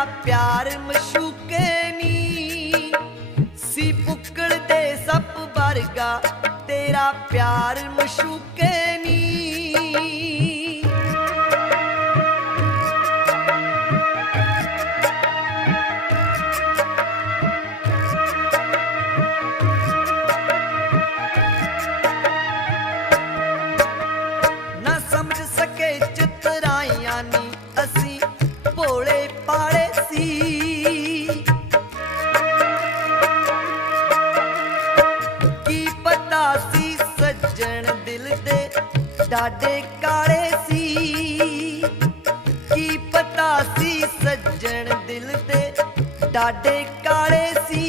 ਮੇਰਾ ਪਿਆਰ ਮਸ਼ੂਕੇ ਨੀ। ਸੀ ਪੁੱਕੜ ਦੇ ਸੱਪ ਵਰਗਾ, ਤੇਰਾ ਪਿਆਰ ਮਸ਼ੂਕੇ ਨੀ। ਨਾ ਸਮਝ ਸਕੇ ਸੀ ਸੱਜਣ ਦਿਲ ਦੇ ਡਾਡੇ ਕਾਲੇ ਸੀ। ਕੀ ਪਤਾ ਸੀ ਸੱਜਣ ਦਿਲ ਦੇ ਡਾਡੇ ਕਾਲੇ ਸੀ?